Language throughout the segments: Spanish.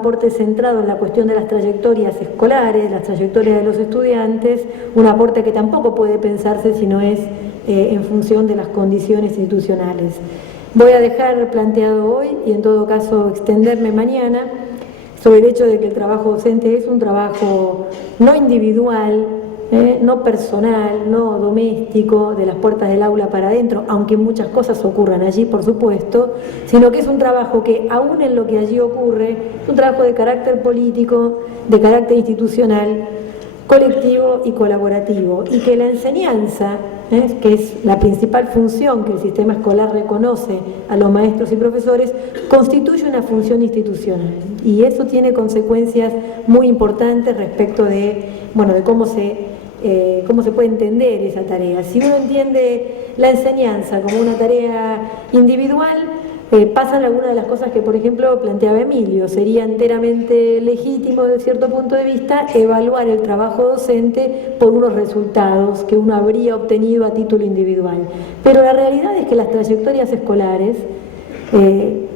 aporte centrado en la cuestión de las trayectorias escolares, las trayectorias de los estudiantes, un aporte que tampoco puede pensarse si no es en función de las condiciones institucionales. Voy a dejar planteado hoy, y en todo caso extenderme mañana, sobre el hecho de que el trabajo docente es un trabajo no individual, no personal, no doméstico, de las puertas del aula para adentro, aunque muchas cosas ocurran allí, por supuesto, sino que es un trabajo que, aún en lo que allí ocurre, es un trabajo de carácter político, de carácter institucional, colectivo y colaborativo, y que la enseñanza, que es la principal función que el sistema escolar reconoce a los maestros y profesores, constituye una función institucional, y eso tiene consecuencias muy importantes respecto de, bueno, de cómo se puede entender esa tarea. Si uno entiende la enseñanza como una tarea individual, pasan algunas de las cosas que, por ejemplo, planteaba Emilio. Sería enteramente legítimo, desde cierto punto de vista, evaluar el trabajo docente por unos resultados que uno habría obtenido a título individual. Pero la realidad es que las trayectorias escolares,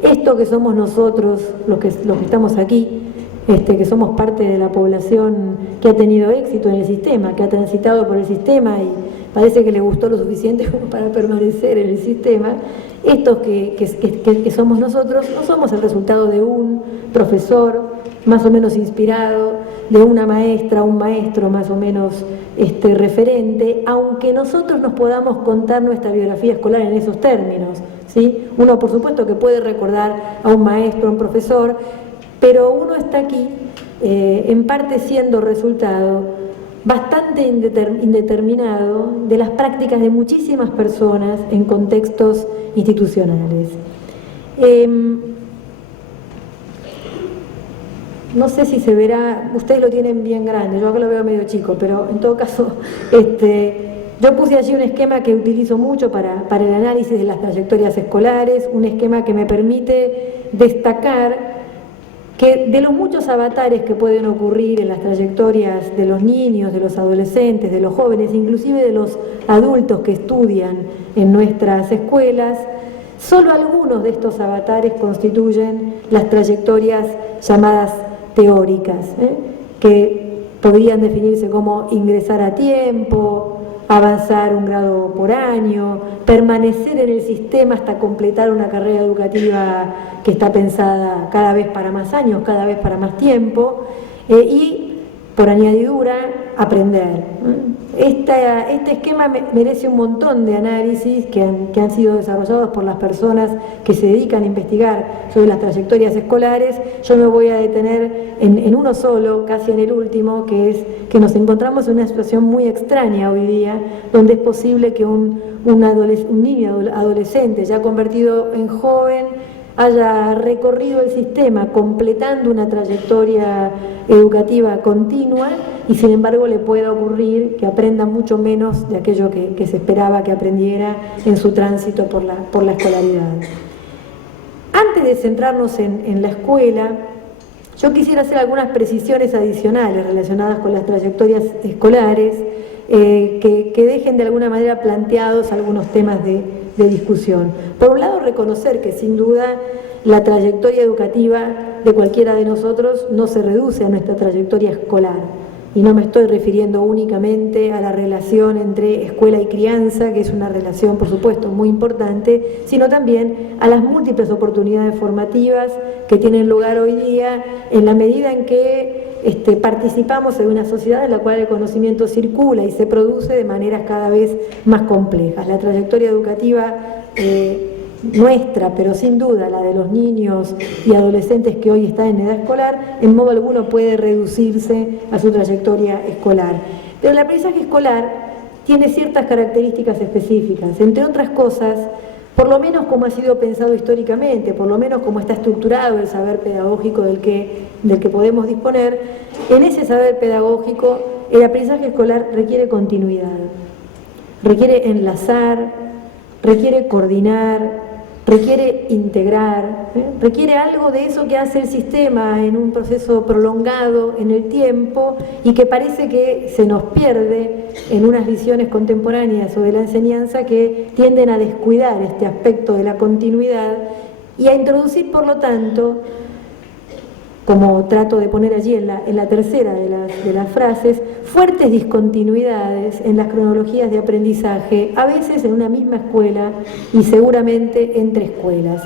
esto que somos nosotros, los que estamos aquí, que somos parte de la población que ha tenido éxito en el sistema, que ha transitado por el sistema y parece que le gustó lo suficiente como para permanecer en el sistema, estos que somos nosotros no somos el resultado de un profesor más o menos inspirado, de una maestra, un maestro más o menos referente, aunque nosotros nos podamos contar nuestra biografía escolar en esos términos, ¿sí? Uno, por supuesto, que puede recordar a un maestro, a un profesor, pero uno está aquí, en parte siendo resultado bastante indeterminado de las prácticas de muchísimas personas en contextos institucionales. No sé si se verá, ustedes lo tienen bien grande, yo acá lo veo medio chico, pero en todo caso, yo puse allí un esquema que utilizo mucho para el análisis de las trayectorias escolares, un esquema que me permite destacar que de los muchos avatares que pueden ocurrir en las trayectorias de los niños, de los adolescentes, de los jóvenes, inclusive de los adultos que estudian en nuestras escuelas, solo algunos de estos avatares constituyen las trayectorias llamadas teóricas, que podrían definirse como ingresar a tiempo, avanzar un grado por año, permanecer en el sistema hasta completar una carrera educativa que está pensada cada vez para más años, cada vez para más tiempo, y por añadidura aprender. Este esquema merece un montón de análisis que han sido desarrollados por las personas que se dedican a investigar sobre las trayectorias escolares. Yo me voy a detener en uno solo, casi en el último, que es que nos encontramos en una situación muy extraña hoy día, donde es posible que un niño adolescente ya convertido en joven haya recorrido el sistema completando una trayectoria educativa continua y sin embargo le pueda ocurrir que aprenda mucho menos de aquello que se esperaba que aprendiera en su tránsito por la escolaridad. Antes de centrarnos en la escuela, yo quisiera hacer algunas precisiones adicionales relacionadas con las trayectorias escolares que dejen de alguna manera planteados algunos temas de discusión. Por un lado, reconocer que sin duda la trayectoria educativa de cualquiera de nosotros no se reduce a nuestra trayectoria escolar. Y no me estoy refiriendo únicamente a la relación entre escuela y crianza, que es una relación, por supuesto, muy importante, sino también a las múltiples oportunidades formativas que tienen lugar hoy día en la medida en que participamos en una sociedad en la cual el conocimiento circula y se produce de maneras cada vez más complejas. La trayectoria educativa nuestra, pero sin duda la de los niños y adolescentes que hoy están en edad escolar, en modo alguno puede reducirse a su trayectoria escolar. Pero el aprendizaje escolar tiene ciertas características específicas, entre otras cosas, por lo menos como ha sido pensado históricamente, por lo menos como está estructurado el saber pedagógico del que podemos disponer. En ese saber pedagógico, el aprendizaje escolar requiere continuidad, requiere enlazar, requiere coordinar, requiere integrar, requiere algo de eso que hace el sistema en un proceso prolongado en el tiempo y que parece que se nos pierde en unas visiones contemporáneas sobre la enseñanza que tienden a descuidar este aspecto de la continuidad y a introducir, por lo tanto, como trato de poner allí en la tercera de las frases, fuertes discontinuidades en las cronologías de aprendizaje, a veces en una misma escuela y seguramente entre escuelas.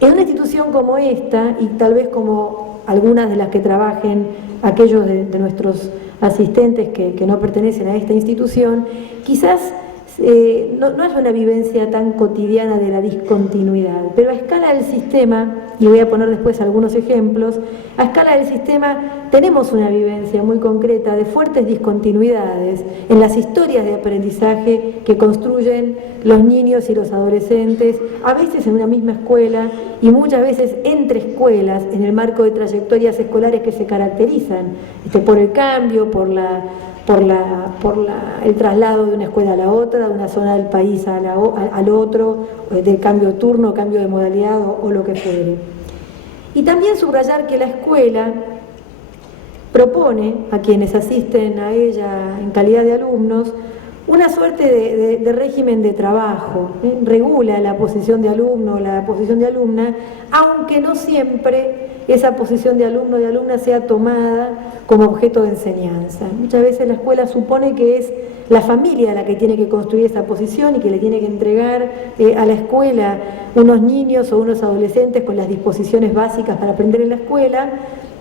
En una institución como esta, y tal vez como algunas de las que trabajen aquellos de nuestros asistentes que no pertenecen a esta institución, quizás no es una vivencia tan cotidiana de la discontinuidad, pero a escala del sistema, y voy a poner después algunos ejemplos, a escala del sistema tenemos una vivencia muy concreta de fuertes discontinuidades en las historias de aprendizaje que construyen los niños y los adolescentes, a veces en una misma escuela y muchas veces entre escuelas, en el marco de trayectorias escolares que se caracterizan por el cambio, por el traslado de una escuela a la otra, de una zona del país al otro, del cambio de turno, cambio de modalidad o lo que fuere. Y también subrayar que la escuela propone a quienes asisten a ella en calidad de alumnos una suerte de régimen de trabajo, regula la posición de alumno, la posición de alumna, aunque no siempre esa posición de alumno o de alumna sea tomada como objeto de enseñanza. Muchas veces la escuela supone que es la familia la que tiene que construir esa posición y que le tiene que entregar a la escuela unos niños o unos adolescentes con las disposiciones básicas para aprender en la escuela.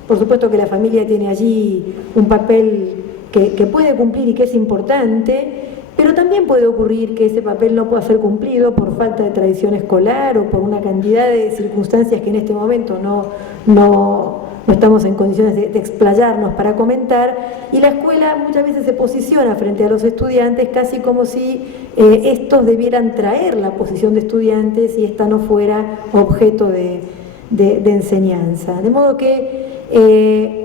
Por supuesto que la familia tiene allí un papel que puede cumplir y que es importante, pero también puede ocurrir que ese papel no pueda ser cumplido por falta de tradición escolar o por una cantidad de circunstancias que en este momento no estamos en condiciones de explayarnos para comentar, y la escuela muchas veces se posiciona frente a los estudiantes casi como si estos debieran traer la posición de estudiantes y esta no fuera objeto de enseñanza. De modo que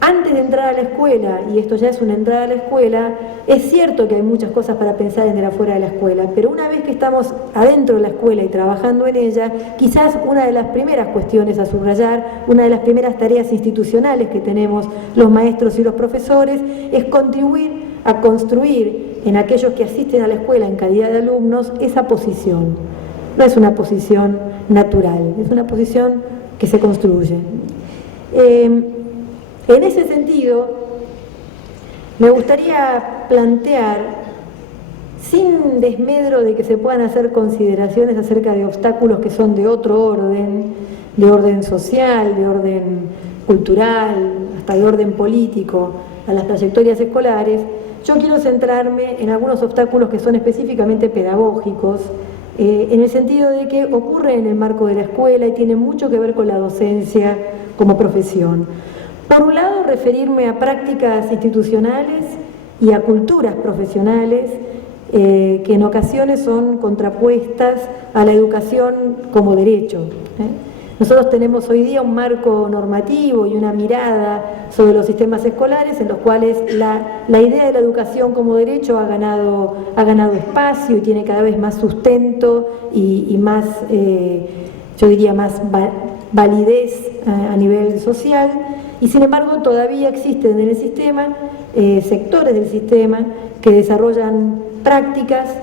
antes de entrar a la escuela, y esto ya es una entrada a la escuela, es cierto que hay muchas cosas para pensar en el afuera de la escuela, pero una vez que estamos adentro de la escuela y trabajando en ella, quizás una de las primeras cuestiones a subrayar, una de las primeras tareas institucionales que tenemos los maestros y los profesores, es contribuir a construir en aquellos que asisten a la escuela en calidad de alumnos esa posición. No es una posición natural, es una posición que se construye. En ese sentido, me gustaría plantear, sin desmedro de que se puedan hacer consideraciones acerca de obstáculos que son de otro orden, de orden social, de orden cultural, hasta de orden político, a las trayectorias escolares, yo quiero centrarme en algunos obstáculos que son específicamente pedagógicos, en el sentido de que ocurre en el marco de la escuela y tiene mucho que ver con la docencia como profesión. Por un lado, referirme a prácticas institucionales y a culturas profesionales que en ocasiones son contrapuestas a la educación como derecho. Nosotros tenemos hoy día un marco normativo y una mirada sobre los sistemas escolares en los cuales la idea de la educación como derecho ha ganado espacio y tiene cada vez más sustento y más, yo diría, más validez a nivel social. Y sin embargo todavía existen en el sistema sectores del sistema que desarrollan prácticas,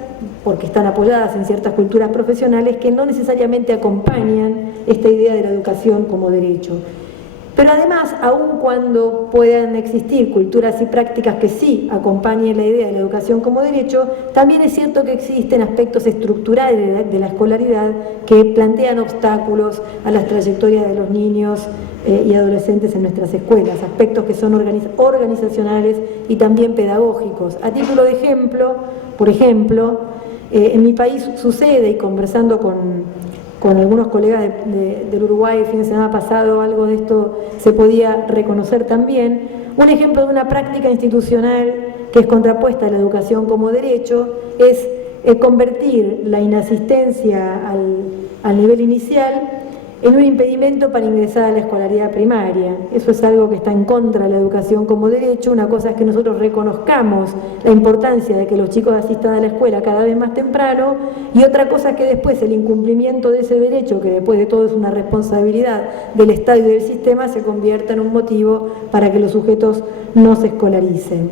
porque están apoyadas en ciertas culturas profesionales, que no necesariamente acompañan esta idea de la educación como derecho. Pero además, aun cuando puedan existir culturas y prácticas que sí acompañen la idea de la educación como derecho, también es cierto que existen aspectos estructurales de la escolaridad que plantean obstáculos a las trayectorias de los niños y adolescentes en nuestras escuelas, aspectos que son organizacionales y también pedagógicos. A título de ejemplo, por ejemplo, en mi país sucede, y conversando con algunos colegas del Uruguay el fin de semana pasado, algo de esto se podía reconocer también, un ejemplo de una práctica institucional que es contrapuesta a la educación como derecho es convertir la inasistencia al nivel inicial en un impedimento para ingresar a la escolaridad primaria. Eso es algo que está en contra de la educación como derecho. Una cosa es que nosotros reconozcamos la importancia de que los chicos asistan a la escuela cada vez más temprano, y otra cosa es que después el incumplimiento de ese derecho, que después de todo es una responsabilidad del Estado y del sistema, se convierta en un motivo para que los sujetos no se escolaricen.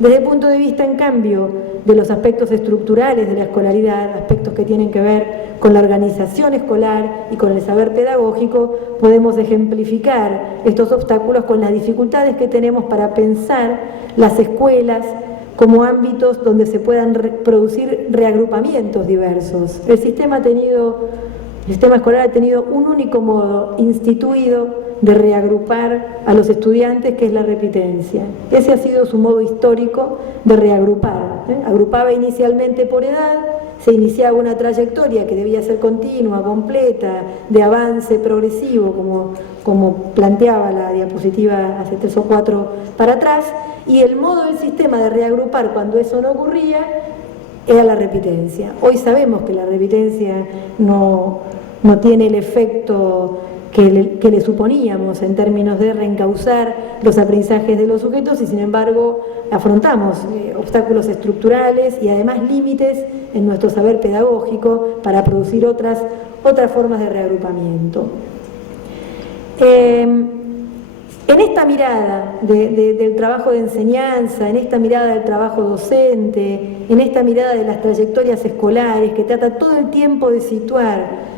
Desde el punto de vista, en cambio, de los aspectos estructurales de la escolaridad, aspectos que tienen que ver con la organización escolar y con el saber pedagógico, podemos ejemplificar estos obstáculos con las dificultades que tenemos para pensar las escuelas como ámbitos donde se puedan producir reagrupamientos diversos. El sistema escolar ha tenido un único modo instituido de reagrupar a los estudiantes, que es la repitencia. Ese ha sido su modo histórico de reagrupar. Agrupaba inicialmente por edad, se iniciaba una trayectoria que debía ser continua, completa, de avance progresivo, como planteaba la diapositiva hace 3 o 4 para atrás, y el modo del sistema de reagrupar cuando eso no ocurría era la repitencia. Hoy sabemos que la repitencia no tiene el efecto que le suponíamos en términos de reencauzar los aprendizajes de los sujetos, y sin embargo afrontamos obstáculos estructurales y además límites en nuestro saber pedagógico para producir otras formas de reagrupamiento. En esta mirada del trabajo de enseñanza, en esta mirada del trabajo docente, en esta mirada de las trayectorias escolares, que trata todo el tiempo de situar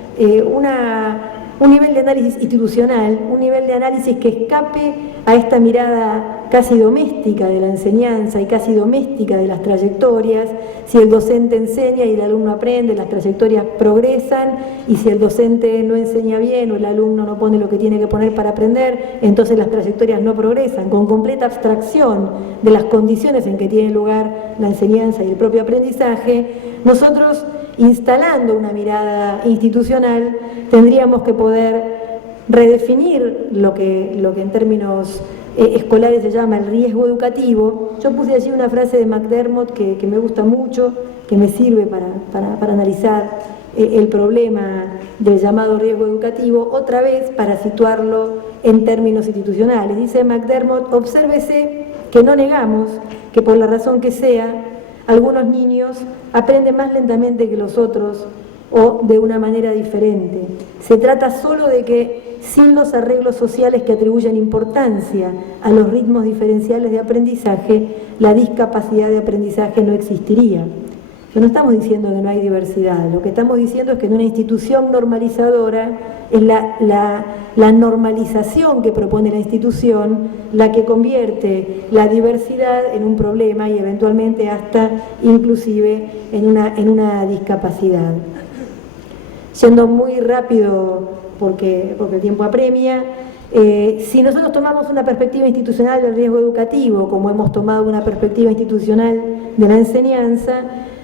un nivel de análisis institucional, un nivel de análisis que escape a esta mirada casi doméstica de la enseñanza y casi doméstica de las trayectorias. Si el docente enseña y el alumno aprende, las trayectorias progresan, y si el docente no enseña bien o el alumno no pone lo que tiene que poner para aprender, entonces las trayectorias no progresan, con completa abstracción de las condiciones en que tiene lugar la enseñanza y el propio aprendizaje. Nosotros, instalando una mirada institucional, tendríamos que poder redefinir lo que en términos escolares se llama el riesgo educativo. Yo puse allí una frase de McDermott que me gusta mucho, que me sirve para analizar el problema del llamado riesgo educativo, otra vez para situarlo en términos institucionales. Dice McDermott: obsérvese que no negamos que por la razón que sea, algunos niños aprenden más lentamente que los otros o de una manera diferente. Se trata solo de que, sin los arreglos sociales que atribuyen importancia a los ritmos diferenciales de aprendizaje, la discapacidad de aprendizaje no existiría. No estamos diciendo que no hay diversidad, lo que estamos diciendo es que en una institución normalizadora es la normalización que propone la institución la que convierte la diversidad en un problema y eventualmente hasta inclusive en una discapacidad. Yendo muy rápido porque el tiempo apremia, si nosotros tomamos una perspectiva institucional del riesgo educativo, como hemos tomado una perspectiva institucional de la enseñanza,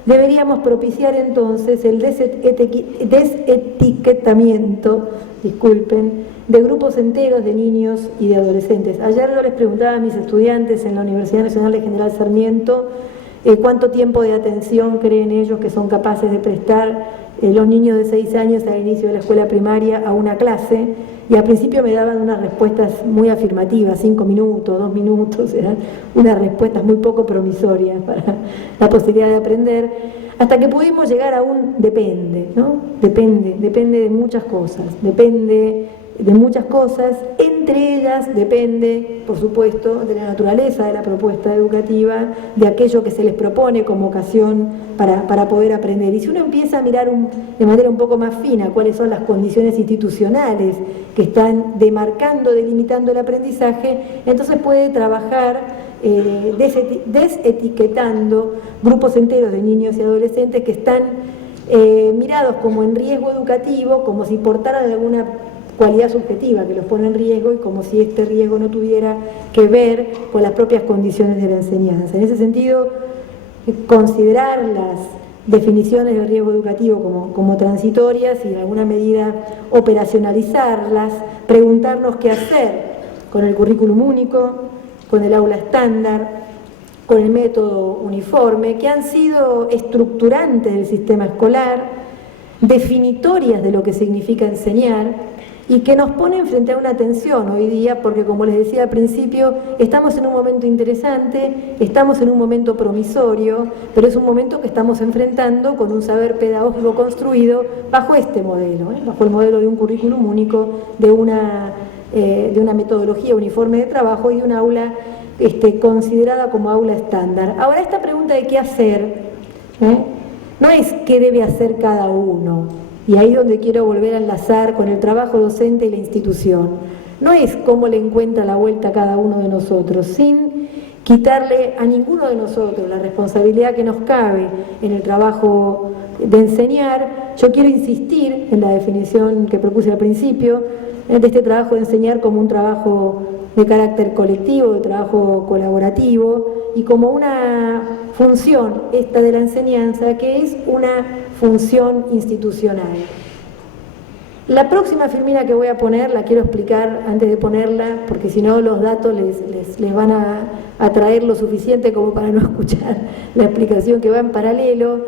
deberíamos propiciar entonces el desetiquetamiento, de grupos enteros de niños y de adolescentes. Ayer yo les preguntaba a mis estudiantes en la Universidad Nacional de General Sarmiento cuánto tiempo de atención creen ellos que son capaces de prestar los niños de 6 años al inicio de la escuela primaria a una clase, y al principio me daban unas respuestas muy afirmativas, 5 minutos, 2 minutos, eran unas respuestas muy poco promisorias para la posibilidad de aprender, hasta que pudimos llegar a un depende, ¿no? Depende de muchas cosas, entre ellas depende, por supuesto, de la naturaleza de la propuesta educativa, de aquello que se les propone como ocasión para poder aprender. Y si uno empieza a mirar de manera un poco más fina cuáles son las condiciones institucionales que están delimitando el aprendizaje, entonces puede trabajar desetiquetando grupos enteros de niños y adolescentes que están mirados como en riesgo educativo, como si portaran alguna cualidad subjetiva que los pone en riesgo, y como si este riesgo no tuviera que ver con las propias condiciones de la enseñanza. En ese sentido, considerar las definiciones del riesgo educativo como transitorias y en alguna medida operacionalizarlas, preguntarnos qué hacer con el currículum único, con el aula estándar, con el método uniforme, que han sido estructurantes del sistema escolar, definitorias de lo que significa enseñar, y que nos ponen frente a una tensión hoy día, porque como les decía al principio, estamos en un momento interesante, estamos en un momento promisorio, pero es un momento que estamos enfrentando con un saber pedagógico construido bajo este modelo, bajo el modelo de un currículum único, de una metodología uniforme de trabajo y de un aula considerada como aula estándar. Ahora, esta pregunta de qué hacer ¿eh? No es qué debe hacer cada uno, y ahí es donde quiero volver a enlazar con el trabajo docente y la institución. No es cómo le encuentra la vuelta a cada uno de nosotros, sin quitarle a ninguno de nosotros la responsabilidad que nos cabe en el trabajo de enseñar. Yo quiero insistir en la definición que propuse al principio, de este trabajo de enseñar como un trabajo de carácter colectivo, de trabajo colaborativo, y como una función, esta de la enseñanza, que es una función institucional. La próxima filmina que voy a poner, la quiero explicar antes de ponerla, porque si no los datos les van a traer lo suficiente como para no escuchar la explicación que va en paralelo.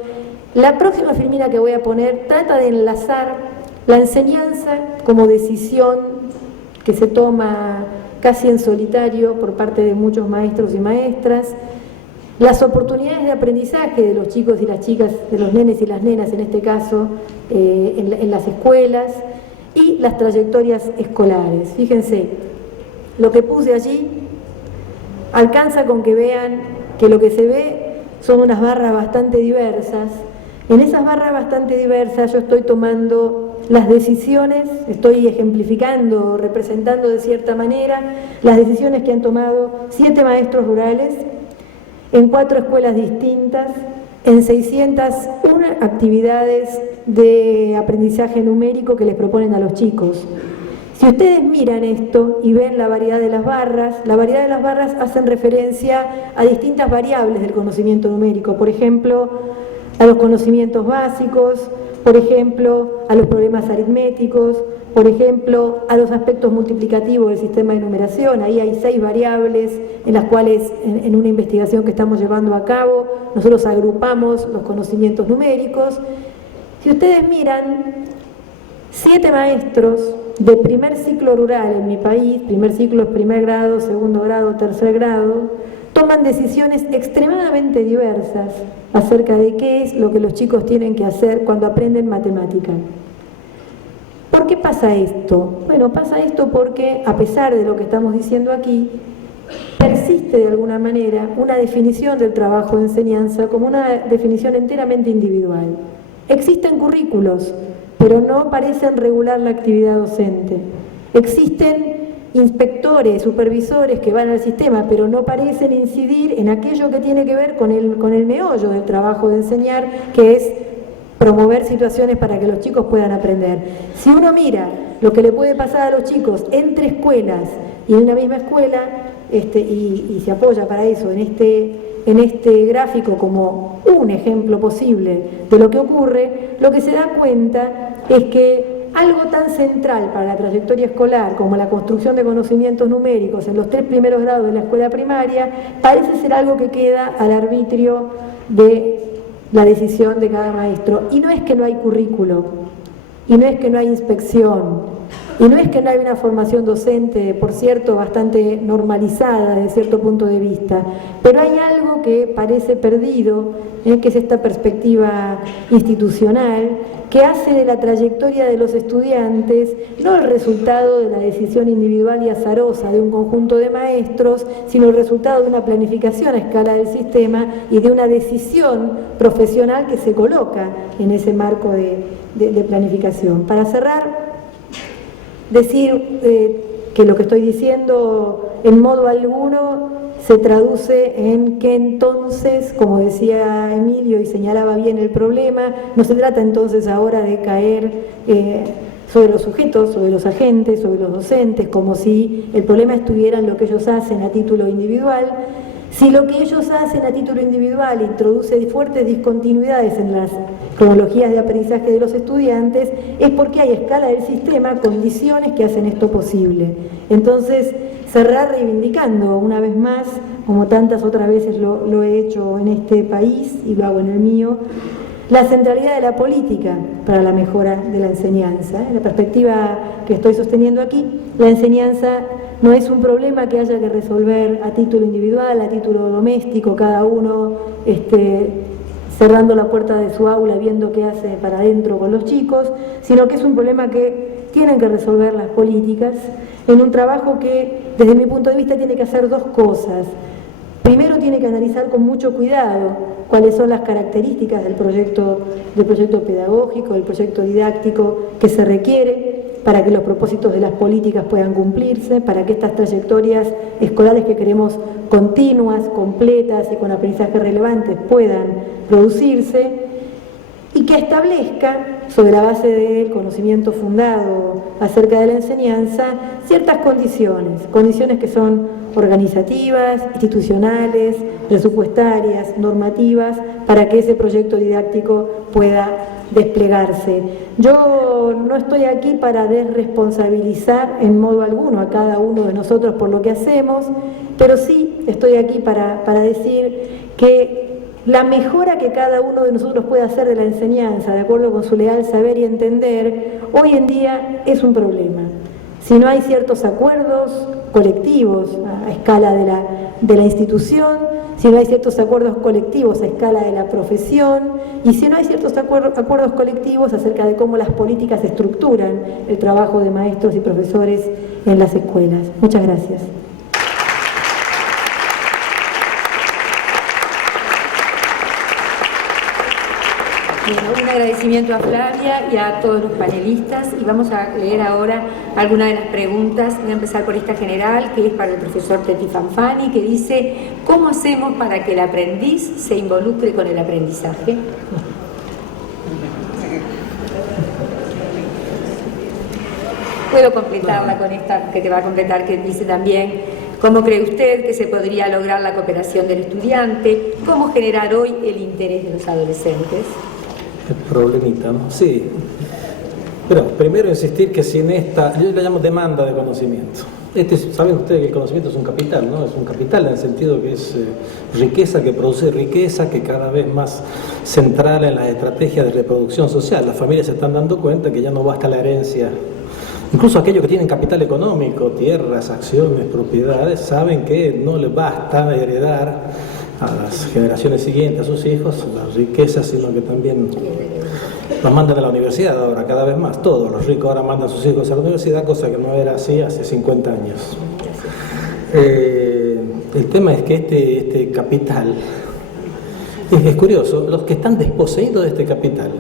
La próxima filmina que voy a poner trata de enlazar la enseñanza como decisión que se toma casi en solitario por parte de muchos maestros y maestras, las oportunidades de aprendizaje de los chicos y las chicas, de los nenes y las nenas en este caso, en las escuelas, y las trayectorias escolares. Fíjense, lo que puse allí alcanza con que vean que lo que se ve son unas barras bastante diversas. En esas barras bastante diversas yo estoy tomando las decisiones, estoy ejemplificando, representando de cierta manera las decisiones que han tomado 7 maestros rurales en 4 escuelas distintas, en 601 actividades de aprendizaje numérico que les proponen a los chicos. Si ustedes miran esto y ven la variedad de las barras hacen referencia a distintas variables del conocimiento numérico, por ejemplo, a los conocimientos básicos, por ejemplo, a los problemas aritméticos, por ejemplo, a los aspectos multiplicativos del sistema de numeración. Ahí hay 6 variables en las cuales, en una investigación que estamos llevando a cabo, nosotros agrupamos los conocimientos numéricos. Si ustedes miran, 7 maestros de primer ciclo rural en mi país, primer ciclo es primer grado, segundo grado, tercer grado, toman decisiones extremadamente diversas acerca de qué es lo que los chicos tienen que hacer cuando aprenden matemática. ¿Por qué pasa esto? Bueno, pasa esto porque, a pesar de lo que estamos diciendo aquí, persiste de alguna manera una definición del trabajo de enseñanza como una definición enteramente individual. Existen currículos, pero no parecen regular la actividad docente. Existen inspectores, supervisores que van al sistema, pero no parecen incidir en aquello que tiene que ver con el meollo del trabajo de enseñar, que es promover situaciones para que los chicos puedan aprender. Si uno mira lo que le puede pasar a los chicos entre escuelas y en una misma escuela, y se apoya para eso en este gráfico como un ejemplo posible de lo que ocurre, lo que se da cuenta es que algo tan central para la trayectoria escolar como la construcción de conocimientos numéricos en los 3 primeros grados de la escuela primaria parece ser algo que queda al arbitrio de la decisión de cada maestro. Y no es que no hay currículo, y no es que no hay inspección, y no es que no hay una formación docente, por cierto, bastante normalizada desde cierto punto de vista, pero hay algo que parece perdido, que es esta perspectiva institucional, que hace de la trayectoria de los estudiantes no el resultado de la decisión individual y azarosa de un conjunto de maestros, sino el resultado de una planificación a escala del sistema y de una decisión profesional que se coloca en ese marco de planificación. Para cerrar, decir que lo que estoy diciendo en modo alguno se traduce en que entonces, como decía Emilio y señalaba bien el problema, no se trata entonces ahora de caer sobre los sujetos, sobre los agentes, sobre los docentes, como si el problema estuviera en lo que ellos hacen a título individual. Si lo que ellos hacen a título individual introduce fuertes discontinuidades en las cronologías de aprendizaje de los estudiantes, es porque hay a escala del sistema condiciones que hacen esto posible. Entonces, cerrar reivindicando una vez más, como tantas otras veces lo he hecho en este país y lo hago en el mío, la centralidad de la política para la mejora de la enseñanza. En la perspectiva que estoy sosteniendo aquí, la enseñanza no es un problema que haya que resolver a título individual, a título doméstico, cada uno cerrando la puerta de su aula viendo qué hace para adentro con los chicos, sino que es un problema que tienen que resolver las políticas en un trabajo que, desde mi punto de vista, tiene que hacer 2 cosas. Primero, tiene que analizar con mucho cuidado cuáles son las características del proyecto pedagógico, del proyecto didáctico que se requiere para que los propósitos de las políticas puedan cumplirse, para que estas trayectorias escolares que queremos continuas, completas y con aprendizajes relevantes puedan producirse, y que establezca, sobre la base del conocimiento fundado acerca de la enseñanza, ciertas condiciones que son organizativas, institucionales, presupuestarias, normativas, para que ese proyecto didáctico pueda desplegarse. Yo no estoy aquí para desresponsabilizar en modo alguno a cada uno de nosotros por lo que hacemos, pero sí estoy aquí para decir que la mejora que cada uno de nosotros puede hacer de la enseñanza, de acuerdo con su leal saber y entender, hoy en día es un problema. Si no hay ciertos acuerdos colectivos a escala de la institución, si no hay ciertos acuerdos colectivos a escala de la profesión, y si no hay ciertos acuerdos colectivos acerca de cómo las políticas estructuran el trabajo de maestros y profesores en las escuelas. Muchas gracias. Un agradecimiento a Flavia y a todos los panelistas, y vamos a leer ahora algunas de las preguntas. Voy a empezar por esta general, que es para el profesor Teti Fanfani, que dice: ¿cómo hacemos para que el aprendiz se involucre con el aprendizaje? Puedo completarla con esta que te va a completar, que dice también: ¿cómo cree usted que se podría lograr la cooperación del estudiante? ¿Cómo generar hoy el interés de los adolescentes? El problemita, ¿no? Sí. Pero primero insistir que sin esta, yo le llamo demanda de conocimiento. Saben ustedes que el conocimiento es un capital, ¿no? Es un capital en el sentido que es riqueza que produce riqueza, que cada vez más central en las estrategias de reproducción social. Las familias se están dando cuenta que ya no basta la herencia. Incluso aquellos que tienen capital económico, tierras, acciones, propiedades, saben que no les basta heredar a las generaciones siguientes, a sus hijos, las riquezas, sino que también los mandan a la universidad ahora, cada vez más. Todos los ricos ahora mandan a sus hijos a la universidad, cosa que no era así hace 50 años. El tema es que este capital, es curioso, los que están desposeídos de este capital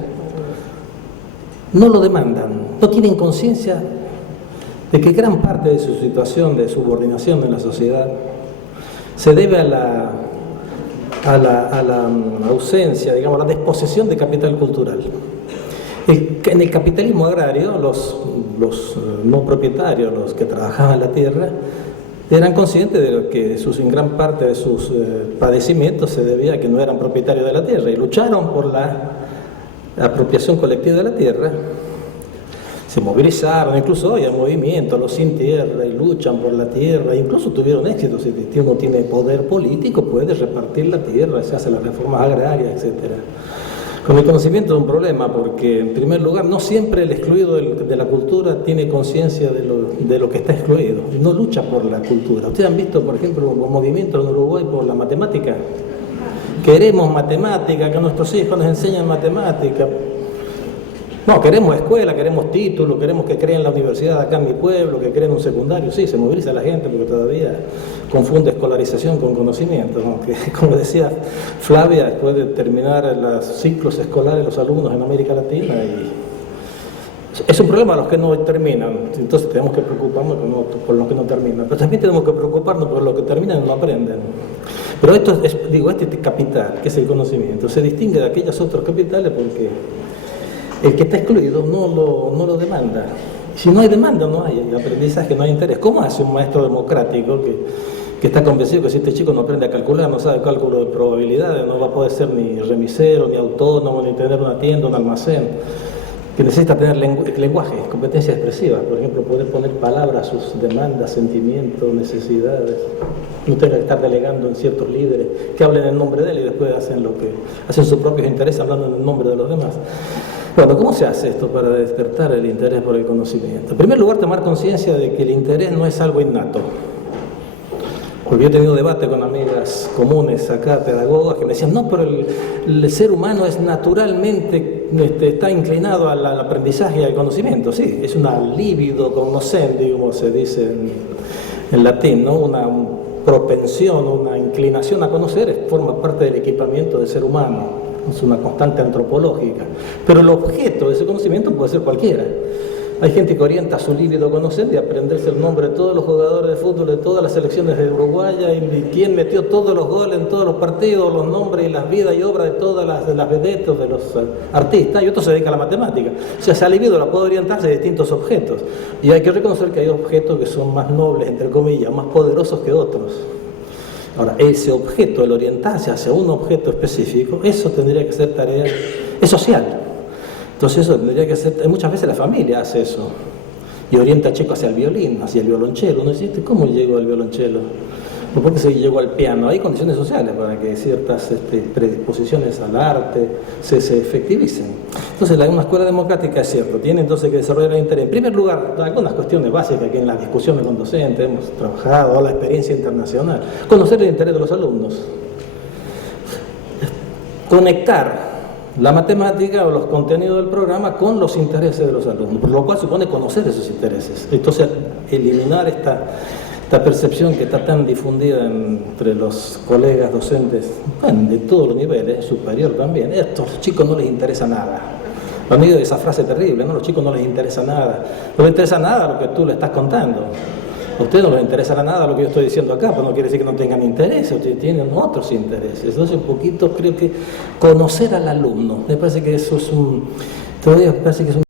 no lo demandan, no tienen conciencia de que gran parte de su situación de subordinación en la sociedad se debe a la ausencia, digamos, a la desposesión de capital cultural. En el capitalismo agrario, los no propietarios, los que trabajaban la tierra, eran conscientes de que en gran parte de sus padecimientos se debía a que no eran propietarios de la tierra y lucharon por la apropiación colectiva de la tierra. Se movilizaron, incluso hoy hay movimientos, los sin tierra, y luchan por la tierra, incluso tuvieron éxito. Si uno tiene poder político, puede repartir la tierra, se hacen las reformas agrarias, etc. Con el conocimiento es un problema, porque en primer lugar no siempre el excluido de la cultura tiene conciencia de lo que está excluido, no lucha por la cultura. Ustedes han visto, por ejemplo, un movimiento en Uruguay por la matemática. Queremos matemática, que nuestros hijos nos enseñen matemática. No, queremos escuela, queremos título, queremos que creen la universidad acá en mi pueblo, que creen un secundario. Sí, se moviliza la gente porque todavía confunde escolarización con conocimiento, ¿no? Que, como decía Flavia, después de terminar los ciclos escolares los alumnos en América Latina, y es un problema a los que no terminan. Entonces tenemos que preocuparnos por los que no terminan, pero también tenemos que preocuparnos por los que terminan y no aprenden. Pero este capital, que es el conocimiento, se distingue de aquellos otros capitales porque el que está excluido no lo demanda. Si no hay demanda, no hay aprendizaje, no hay interés. ¿Cómo hace un maestro democrático que está convencido que si este chico no aprende a calcular, no sabe cálculo de probabilidades, no va a poder ser ni remisero, ni autónomo, ni tener una tienda, un almacén? Que necesita tener lenguaje, competencias expresivas, por ejemplo, poder poner palabras a sus demandas, sentimientos, necesidades. No tenga que estar delegando en ciertos líderes que hablen en nombre de él y después hacen sus propios intereses hablando en el nombre de los demás. Bueno, ¿cómo se hace esto para despertar el interés por el conocimiento? En primer lugar, tomar conciencia de que el interés no es algo innato. Porque yo he tenido debate con amigas comunes acá, pedagogas, que me decían: no, pero el ser humano es naturalmente, está inclinado al aprendizaje y al conocimiento. Sí, es una libido cognoscendi, como se dice en latín, ¿no? propensión, una inclinación a conocer, forma parte del equipamiento del ser humano, es una constante antropológica. Pero el objeto de ese conocimiento puede ser cualquiera. Hay gente que orienta su líbido a conocer y aprenderse el nombre de todos los jugadores de fútbol de todas las selecciones de Uruguay y quién metió todos los goles en todos los partidos, los nombres y las vidas y obras de todas las vedetos, de los artistas, y otro se dedica a la matemática. O sea, ese libido la puede orientarse a distintos objetos. Y hay que reconocer que hay objetos que son más nobles, entre comillas, más poderosos que otros. Ahora, ese objeto, el orientarse hacia un objeto específico, eso tendría que ser tarea, es social. Entonces eso tendría que ser, muchas veces la familia hace eso, y orienta a chico hacia el violín, hacia el violonchelo. Uno dice, ¿cómo llego al violonchelo? ¿O por qué se llegó al piano? Hay condiciones sociales para que ciertas predisposiciones al arte se efectivicen. Entonces, una escuela democrática es cierto, tiene entonces que desarrollar el interés. En primer lugar, algunas cuestiones básicas que en las discusiones con docentes hemos trabajado, la experiencia internacional, conocer el interés de los alumnos, conectar la matemática o los contenidos del programa con los intereses de los alumnos, por lo cual supone conocer esos intereses. Entonces, eliminar esta percepción que está tan difundida entre los colegas docentes, bueno, de todos los niveles, superior también. A estos chicos no les interesa nada. A mí esa frase terrible, ¿no? Los chicos no les interesa nada. No les interesa nada lo que tú le estás contando. A ustedes no les interesará nada lo que yo estoy diciendo acá, pero no quiere decir que no tengan interés, ustedes tienen otros intereses. Entonces, un poquito creo que conocer al alumno, me parece que eso es todavía me parece que es un